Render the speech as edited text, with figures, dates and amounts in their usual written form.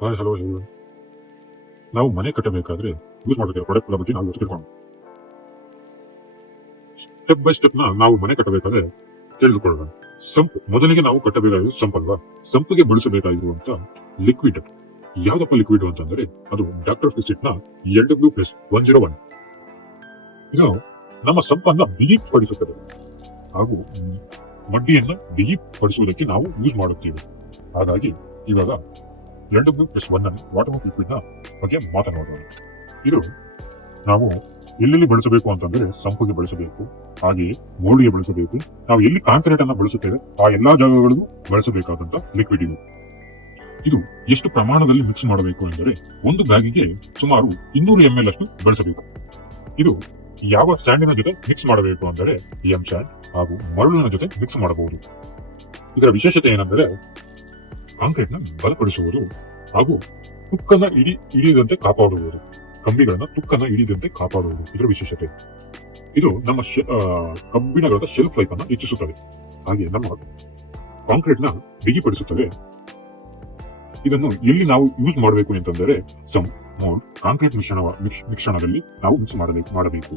Hi hello everyone. ನಾವು ಮನೆ ಕಟ್ಟಬೇಕಾದ್ರೆ use ಮಾಡಬೇಕಾದ ಪ್ರಾಡಕ್ಟ್ಗಳ ಬಗ್ಗೆ ನಾವು ಇವತ್ತು ತಿಳ್ಕೊಳ್ಳೋಣ. ಸ್ಟೆಪ್ ಬೈ ಸ್ಟೆಪ್ ನಾವು ಮನೆ ಕಟ್ಟಬೇಕಾದ್ರೆ ತಿಳಿದುಕೊಳ್ಳೋಣ. ಮೊದಲಿಗೆ ನಾವು ಕಟ್ಟಬೇಕಾಗಿರೋದು ಸಂಪ್ ಅಲ್ವಾ. ಸಂಪಿಗೆ ಬಳಸಬೇಕಾಗಿರುವಂತ ಲಿಕ್ವಿಡ್ ಯಾವ್ದಪ್ಪ ಲಿಕ್ವಿಡ್ ಅಂತಂದ್ರೆ ಅದು ಡಾಕ್ಟರ್ ಫಿಕ್ಸಿಟ್ ನ LW+101. ಇದು ನಮ್ಮ ಸಂಪನ್ನ ಬಿಗಿಪಡಿಸುತ್ತದೆ ಹಾಗೂ ಮಡ್ಡಿಯನ್ನ ಬಿಗಿಪಡಿಸುವುದಕ್ಕೆ ನಾವು ಯೂಸ್ ಮಾಡುತ್ತೇವೆ. ಹಾಗಾಗಿ ಇವಾಗ LW+1 ವಾಟರ್ ಪ್ರೂಫ್ ಲಿಕ್ವಿಡ್ ನ ಬಗ್ಗೆ ಮಾತನಾಡೋಣ. ಇದು ನಾವು ಎಲ್ಲೆಲ್ಲಿ ಬಳಸಬೇಕು ಅಂತಂದ್ರೆ ಸಂಪಿಗೆ ಬಳಸಬೇಕು, ಹಾಗೆಯೇ ಮೋಲ್ಡಿಗೆ ಬಳಸಬೇಕು. ನಾವು ಎಲ್ಲಿ ಕಾಂಕ್ರೀಟ್ ಅನ್ನ ಬಳಸುತ್ತೇವೆ ಆ ಎಲ್ಲಾ ಜಾಗಗಳಿಗೂ ಬಳಸಬೇಕಾದಂತ ಲಿಕ್ವಿಡ್ ಇದು ಎಷ್ಟು ಪ್ರಮಾಣದಲ್ಲಿ ಮಿಕ್ಸ್ ಮಾಡಬೇಕು ಎಂದರೆ ಒಂದು ಬ್ಯಾಗಿಗೆ ಸುಮಾರು 200 ml ಅಷ್ಟು ಬಳಸಬೇಕು. ಇದು ಯಾವ ಸ್ಯಾಂಡಿನ ಜೊತೆ ಮಿಕ್ಸ್ ಮಾಡಬೇಕು ಅಂದರೆ ಎಂ ಸ್ಯಾಂಡ್ ಹಾಗೂ ಮರಳಿನ ಜೊತೆ ಮಿಕ್ಸ್ ಮಾಡಬಹುದು. ಇದರ ವಿಶೇಷತೆ ಏನೆಂದರೆ ಕಾಂಕ್ರೀಟ್ ನ ಬಲಪಡಿಸುವುದು ಹಾಗೂ ತುಕ್ಕನ್ನ ಹಿಡಿಯದಂತೆ ಕಾಪಾಡುವುದು, ಕಂಬಿಗಳನ್ನ ತುಕ್ಕನ್ನ ಹಿಡಿಯದಂತೆ ಕಾಪಾಡುವುದು ಇದರ ವಿಶೇಷತೆ. ಇದು ನಮ್ಮ ಕಬ್ಬಿಣಗಳ ಶೆಲ್ಫ್ ಲೈಫ್ ಅನ್ನ ಹೆಚ್ಚಿಸುತ್ತದೆ, ಹಾಗೆ ನಮ್ಮ ಕಾಂಕ್ರೀಟ್ ನ ಬಿಗಿಪಡಿಸುತ್ತದೆ. ಇದನ್ನು ಎಲ್ಲಿ ನಾವು ಯೂಸ್ ಮಾಡಬೇಕು ಅಂತಂದರೆ ಮೋಲ್ಡ್ ಕಾಂಕ್ರೀಟ್ ಮಿಶ್ರಣದಲ್ಲಿ ನಾವು ಮಿಕ್ಸ್ ಮಾಡಬೇಕು.